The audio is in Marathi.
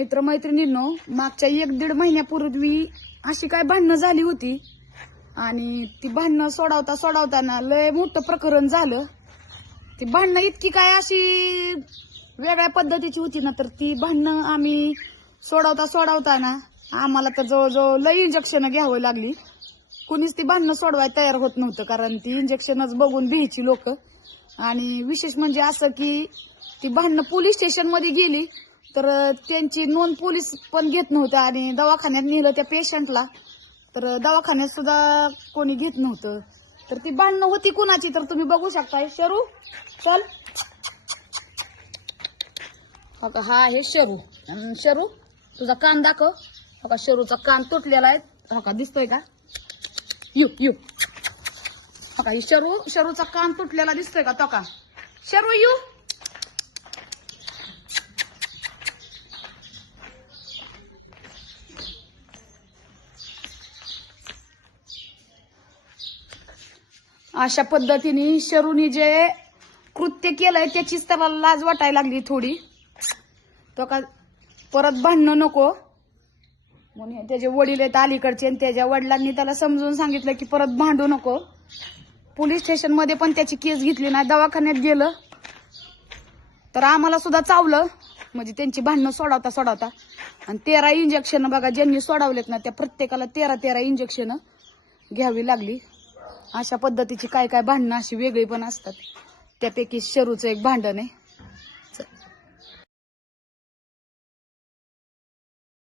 मित्रमैत्रिणींनो, मागच्या 1-1.5 महिन्यापूर्वी अशी काय भांडणं झाली होती आणि ती भांडणं सोडवताना लय मोठं प्रकरण झालं. ती भांडणं इतकी काय अशी वेगळ्या पद्धतीची होती ना, तर ती भांडणं आम्ही सोडवताना आम्हाला तर जवळजवळ लय इंजेक्शन घ्यावं लागली. कुणीच ती भांडणं सोडवायला तयार होत नव्हतं, कारण ती इंजेक्शनच बघून भीची लोक. आणि विशेष म्हणजे असं की ती भांडणं पोलीस स्टेशन मध्ये गेली तर त्यांची नोंद पोलीस पण घेत नव्हतं आणि दवाखान्यात नेलं त्या पेशंटला तर दवाखान्यात सुद्धा कोणी घेत नव्हतं. तर ती भांडणं होती कुणाची तर तुम्ही बघू शकताय. शरू चल, हा आहे शरू. शरू तुझा कान दाखव. का शरूचा कान तुटलेला आहे. हो का, दिसतोय का? यू यू का शरूचा कान तुटलेला दिसतोय का? तो का शरू यू. अशा पद्धतीने शरूनी जे कृत्य केलंय त्याचीच त्याला लाज वाटायला लागली थोडी. तो का परत भांडणं नको म्हणून त्याचे वडील आहेत अलीकडचे आणि त्याच्या वडिलांनी त्याला समजून सांगितलं की परत भांडू नको. पोलीस स्टेशन मध्ये पण त्याची केस घेतली नाही. दवाखान्यात गेलं तर आम्हाला सुद्धा चावलं. म्हणजे त्यांची भांडणं सोडवता आणि 13 इंजेक्शन बघा ज्यांनी सोडवलेत ना त्या प्रत्येकाला 13 इंजेक्शन घ्यावी लागली. अशा पद्धतीची काय भांडणं अशी वेगळी पण असतात. त्यापैकी शरूचं एक भांडण आहे.